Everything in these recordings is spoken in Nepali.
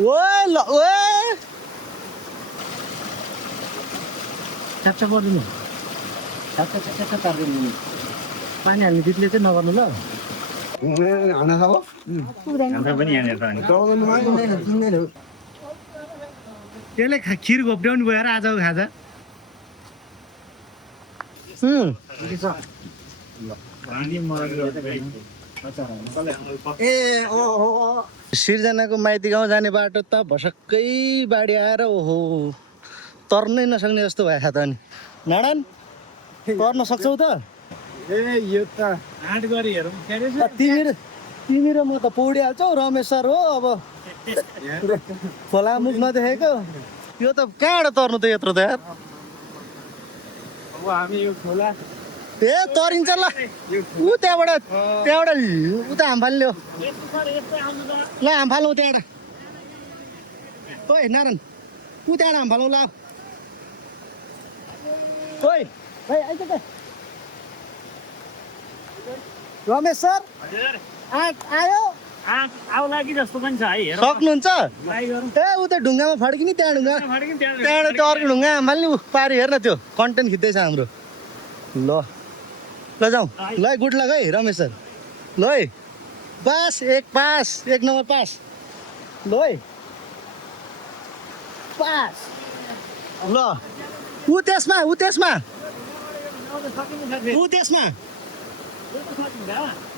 ओए ल ओए च्याप्चा गर्दिनु च्याप्चा पार्दिनु पानी हाल्ने दिदीले चाहिँ नगर्नु ल खाना खाऊ हाम्रो पनि यहाँनिर छ अनि त्यसले खिर घोप्ट्याउनु भयो र आजको खाजा सिर्जनाको माइती गाउँ जाने बाटो त भसक्कै बाढी आएर ओहो तर्नै नसक्ने जस्तो भयो त अनि नारायण तर्न सक्छौ त यो त आँट गरी हेरौँ तिमी र म त पौडिहाल्छौ रमेश सर हो अब खोला मुख नदेखेको यो त कहाँबाट तर्नु त यत्रो त यार अब हामी यो खोला ए तरिन्छ ल त्यहाँबाट उता हाम फाल्यो ल हाम फालौँ त्यहाँबाट ओइ नारायण त्यहाँबाट हाम फालौँ ल ओइ आइज त रमेश सर आयो आउला कि जस्तो पनि छ है हेरौँ सक्नुहुन्छ ट्राई गरौँ ए उता ढुङ्गामा फड्किने त्यहाँ ढुङ्गा त्यहाँबाट त्यो अर्को ढुङ्गा हाम फाल्ने पारि हेर्न त्यो कन्टेन्ट खिच्दैछ हाम्रो ल जाउँ ल गुड लक है रमेश सर ल है पास एक नम्बर पास ल है पास ल ऊ त्यसमा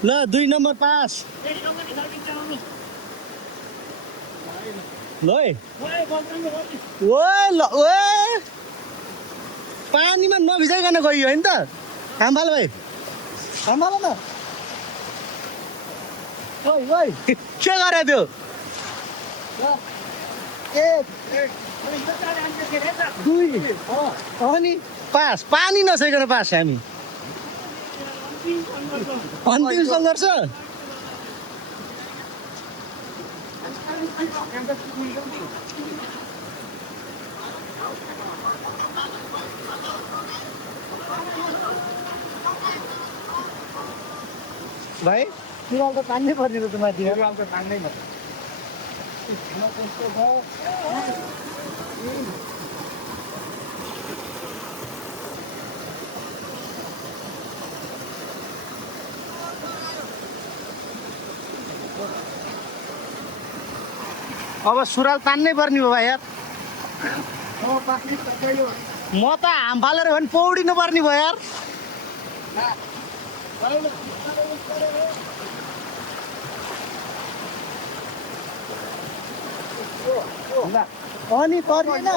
ल 2 नम्बर पास ल है ओए ल ओए पानीमा नभिजाइकन गयो होइन त हाम्फाल भाइ हाम्फाल न ओइ के गरे त्यो अनि पास पानी नसकेर पास हामी अन्तिम सङ्घर्ष भाइ सुरुवाल त तान्नै पर्ने त माथि सुरुवाल त तान्नै पर्छ अब सुरुवाल तान्नै पर्ने हो भाइ यार म त हाम फालेर भने पौडिनु पर्ने भयो यार अनि पर्दैन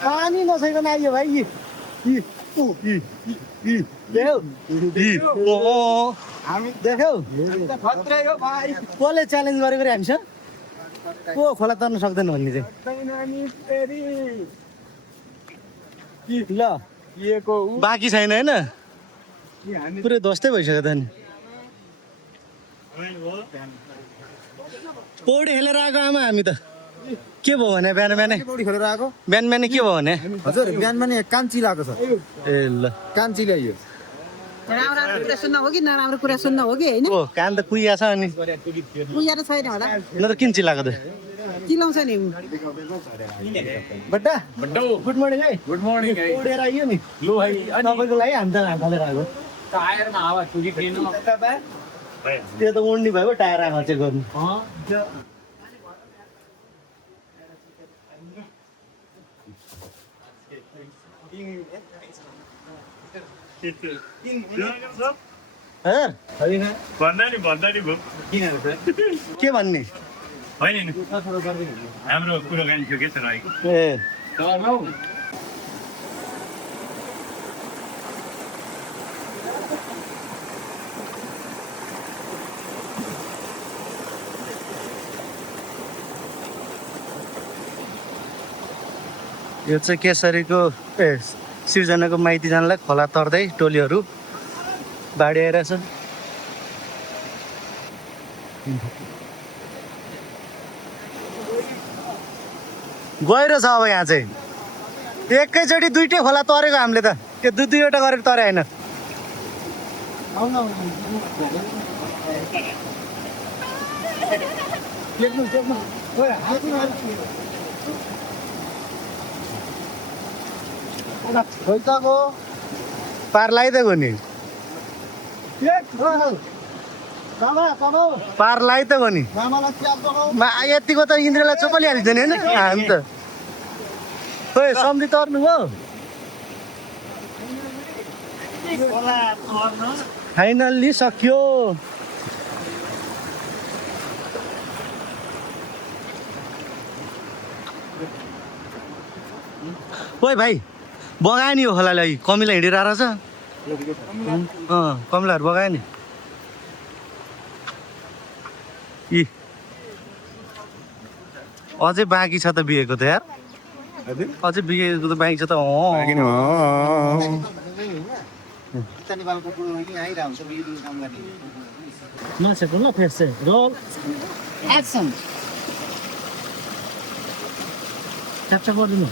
पानी नसकेको आइयो भाइ देख्यौ कसले च्यालेन्ज गरेको रे हामीसँग को खोला तर्न सक्दैन भन्ने चाहिँ ल बाँकी छैन होइन पुरै ध्वस्तै भइसक्यो त नि पौडी खेलेर आएको आमा हामी त के भयो भने बिहान पौडी खेलेर आएको बिहान के भयो भने हजुर बिहान बिहान कान चिलाएको छ ए ल कान चिलाइयो राम्रो कुरा सुन्न हो कि नराम्रो कुरा सुन्न हो कि होइन ओ कान त कुहिया छ अनि उयो छैन होला न त किन चिलाएको त चिलाउँछ नि बड्डा गुड मर्निङ है गुड मर्निङ है पौडेर आइयो नि लो है तपाईँको लागि हामी त हाम फालेर आएको टायरमा हावा ठुकिदिनु त्यो त उड्ने भयो टायर आएको चाहिँ गर्नु भन्दा नि भयो के भन्ने होइन नि हाम्रो कुराकानी थियो के छ रहेको ए यो चाहिँ केसरीको सिर्जनाको माइती जानलाई खोला तर्दै टोलीहरू बाढी आइरहेछ गहिरो छ अब यहाँ चाहिँ एकैचोटि दुइटै खोला तरेको हामीले त त्यो दुईवटा गरेर तरे होइन पार लगाइदिएको नि पार लगाइदिएको नि यतिको त इन्द्रलाई चोपलिहालिन्छ नि होइन हामी त खोइ सम्झी तर्नु हो फाइनल्ली सक्यो ओइ भाइ बगायो नि हो खोलालाई कमिला हिँडेर आएर छ कमिलाहरू बगायो नि यी अझै बाँकी छ त बिहेको त यार अझै बिहेको त बाँकी छ त मान्छेको ल फेरि चाहिँ रोल एक्सन च्याप्चा गरिदिनु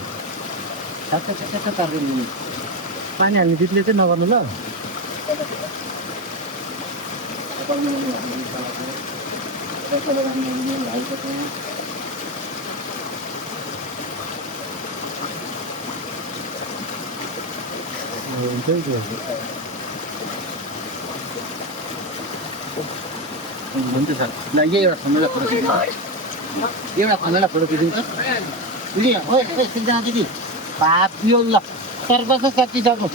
च्याप्चा पारिदिनु पानी हाल्ने दिदीले चाहिँ नगर्नु ल हुन्छ सर ल यही एउटा खन्दालाई फोटो खिचिदिन्छ दिदी भात यो ल सर्वको कति सक्नु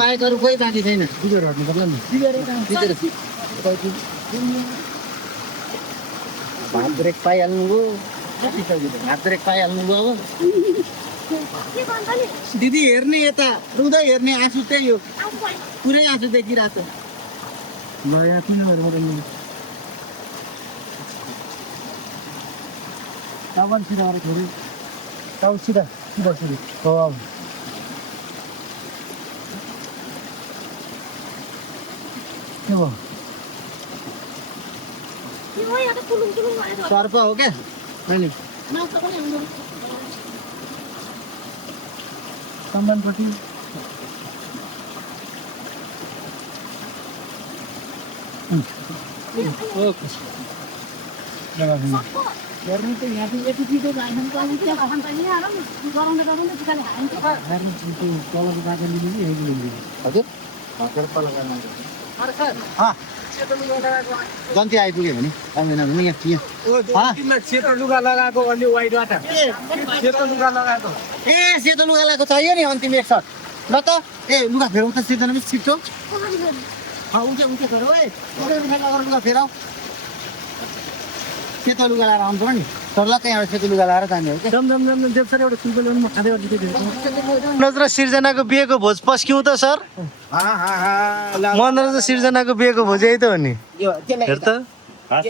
बाहेक अरू कोही बाँकी छैन भात ब्रेक पाइहाल्नु भयो भात ब्रेक पाइहाल्नु भयो अब दिदी हेर्ने यता रुँदै हेर्ने आँसु त्यही हो पुरै आँसु देखिरहेको छ सिधा सर्प हो क्या कम्बनपट्टि गर्नु त यहाँ चाहिँ यति छिटो जन्ती आइपुग्यो भने आउँदैन भने यहाँ सेतो लुगा लगाएको अलि वाइट सेतो लुगा लगाएको सेतो लुगा लगाएको चाहियो नि अन्तिम एक सर्ट ल त लुगा फेरौँ त सिर्जना पनि छिट्टो लुगा फेराउ सेतो लुगा लगाएर आउँछ नि तर ल त्यहाँबाट सेतो लुगा लगाएर जाने हो मनोज र सिर्जनाको बिहेको भोज पस्क्यौँ त सर मनोज र सिर्जनाको बिहेको भोज यही त हो नि हेर त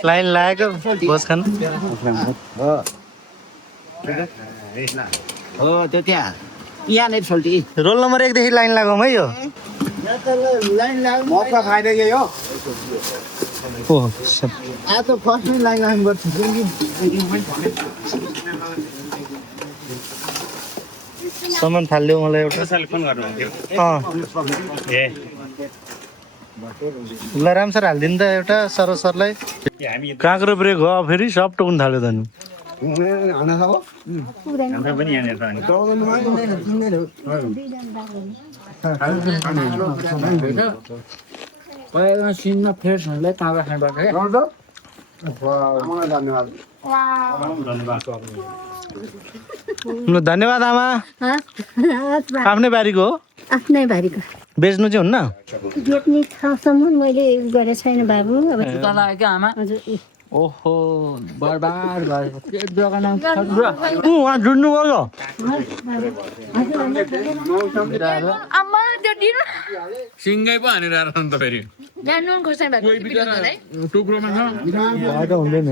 लाइन लागेको भोज खानु हो त्यो त्यहाँ यहाँनिर सोल्टी रोल नम्बर 1 देखि लाइन लागौँ है यो मौका खाइदिए यो आज त फर्स्टमै लाइन लाग्नु पर्छ सामान फालिदेऊ मलाई एउटा फोन गर्नुहुन्थ्यो ल राम्रोसर हालिदिनु त एउटा सरलाई काँक्रो ब्रेक हो फेरि सब टोक्नु थाल्यो त हाम्रो पनि यहाँनिर सिनमा फ्रेसहरूलाई ताजा खानुपर्छ ल धन्यवाद आमा आफ्नै बारीको हो आफ्नै बारीको बेच्नु चाहिँ हुन्न बेच्ने ठाउँसम्म मैले गरेको छैन बाबु अब आमा ओहो बर्बाद भयो उहाँ जुड्नु भयो आमा त्यो दिनु सिङ्गै पो हानेर आएर त फेरि यहाँ नुन खोर्सानी भएको टुक्रोमा छ हुँदैन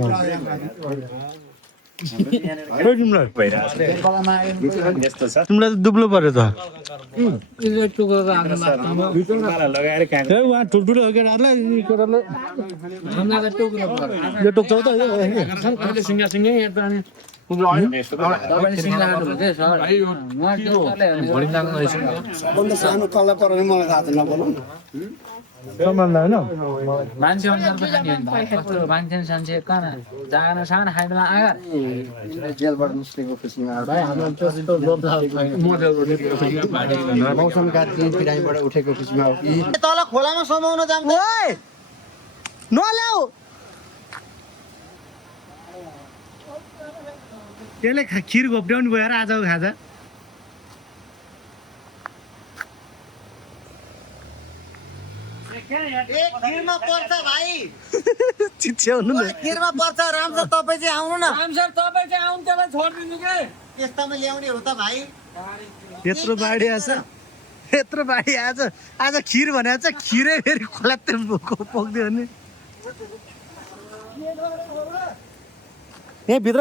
तिमीलाई त दुब्लो पर्यो त उहाँ ठुल्ठुलो केटाहरूलाई यो टोक्छौ त सिङ्गा सिङ्गै हेर्दा तपाईँले सिङ्गला खानुभयो के सर उहाँ त्यो सरले भोलि लाग्नु रहेछ सबभन्दा सानो कसलाई पराउने मलाई थाहा छैन बोलौँ सम्बन्ध होइन मान्छे अनुसारको छ नि कस्तो मान्छे सान्छे कहाँ जान सानो खाइदिन आगार जेलबाट निस्केको खुसीमा मौसम कार्य बिरामीबाट उठेको खुसीमा हो कि तल खोलामा समाउन जान्छ ओए नल्याऊ त्यसले खिर घोप्ट्याउनु भयो र आजको खाजा खिरमा पर्छ भाइ चिच्याउनु न खिरमा पर्छ राम सर तपाईँ चाहिँ आउनु न राम सर तपाईँ चाहिँ आउनु त्यसलाई छोडिदिनु के यस्तामा ल्याउने हो त भाइ यत्रो बाढी आएछ यत्रो बाढी आएछ आज खिर भनेको छ खिरै फेरि खोला पोख्दियो भने यहीँभित्र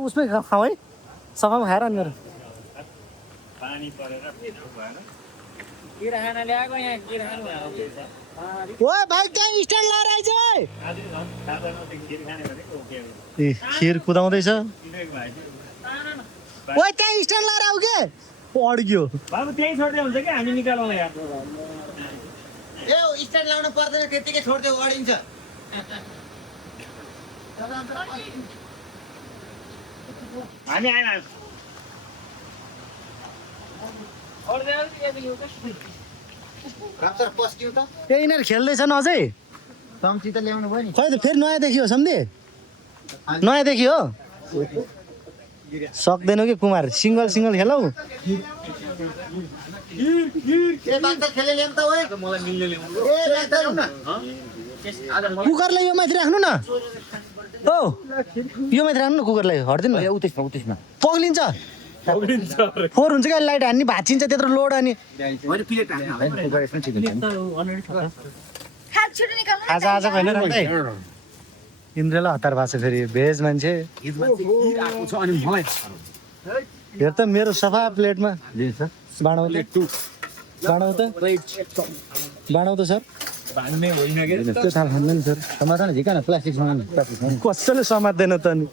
उसमै खाऊ है सफामा खाएर अनि पानी परेर भित्र भएन किरा खाना ल्याएको यहाँ किरा खानु ओए भाइ त्यहाँ स्ट्यान्ड लाएर आइज है आज झन् खाजामा त्यो खिर खाने भनेको उकेको ए खिर कुदाउँदैछ किनेको भाइ ओए त्यहाँ स्ट्यान्ड लाएर आऊ के अड्क्यो बाबु त्यहीँ छोड्दै हुन्छ कि हामी निकालौँ यार ए स्ट्यान्ड लाउनु पर्दैन त्यतिकै छोड्दियो अडिन्छ हामी आएन ए यिनीहरू खेल्दैछन् अझै तम्ची त ल्याउनु भयो नि खै त फेरि नयाँ देखियो सम्झे नयाँ देखियो सक्दैनौ कि कुमार सिङ्गल सिङ्गल खेलौ कुकरलाई यो माथि राख्नु न हो यो माथि राख्नु न कुकरलाई हट्दैन उतैसमा पग्लिन्छ फोहोर हुन्छ क्या लाइट हान्ने भाँचिन्छ त्यत्रो लोड अनि आज आज भएन राख्दै इन्द्रलाई हतार भएको छ फेरि भेज मान्छे अनि मलाई हेर त मेरो सफा प्लेटमा बाँडौ त बाँडौ त सर भान्ने होइन के त्यो थाल खाँदैन सर समाधान झिका न प्लास्टिक सामान कसैले समात्दैन त नि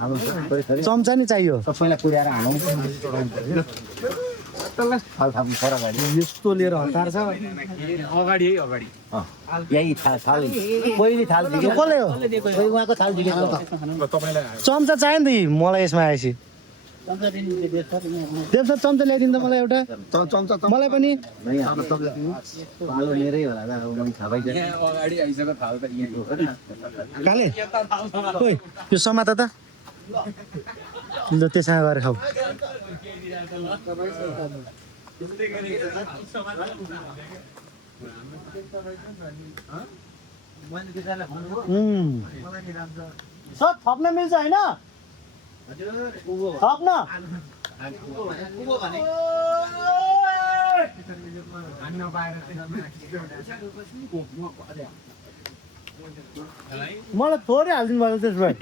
चम्चा नि चाहियो सबैलाई पुर्याएर हालौँ यस्तो लिएर हतार छ अगाडि है अगाडि यही थाल पहिली थाल यो कसले हो उहाँको थाल झिकेको चम्चा चाहियो नि त मलाई यसमा आएपछि देव सर चम्चा ल्याइदिनु त मलाई एउटा मलाई पनि पालो लिएरै होला थाहा पाइन्छ अगाडि आइसक्यो थाल त यहाँ काले ओइ यो समाता त ल त्यससँग गरेर खाऊ सर थप्न मिल्छ होइन थप्न मलाई थोरै हालिदिनु भयो त्यसो भए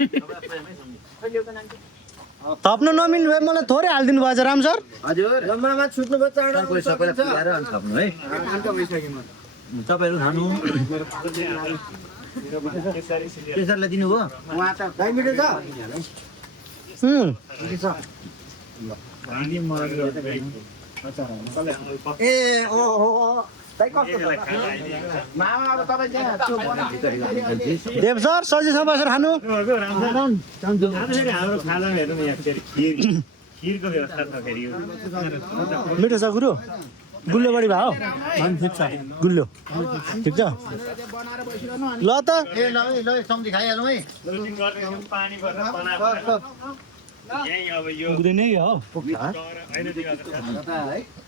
थप्न नमिल्नु भए मलाई थोरै हालिदिनु भएछ राम सर हजुर जम्मामा छुट्नु भयो चाँडो सबैलाई पुर्याएर अनि थप्नु है तपाईँहरू खानु केसरलाई दिनुभयो उहाँ त दाइ मिठो छ ए ओ देव सर सजिलो बसेर खानु हाम्रो खाजा हेर्नु न यहाँ फेरि खिरको व्यवस्था छ फेरि यो मिठो छ गुरु गुल्लो बढी भयो गुल्लो ठिक छ ल त सम्झी खाइहालौँ है लोडिङ गर्ने हो, पानी भरेर बनाएको यहीँ अब यो हुँदैन है हो होइन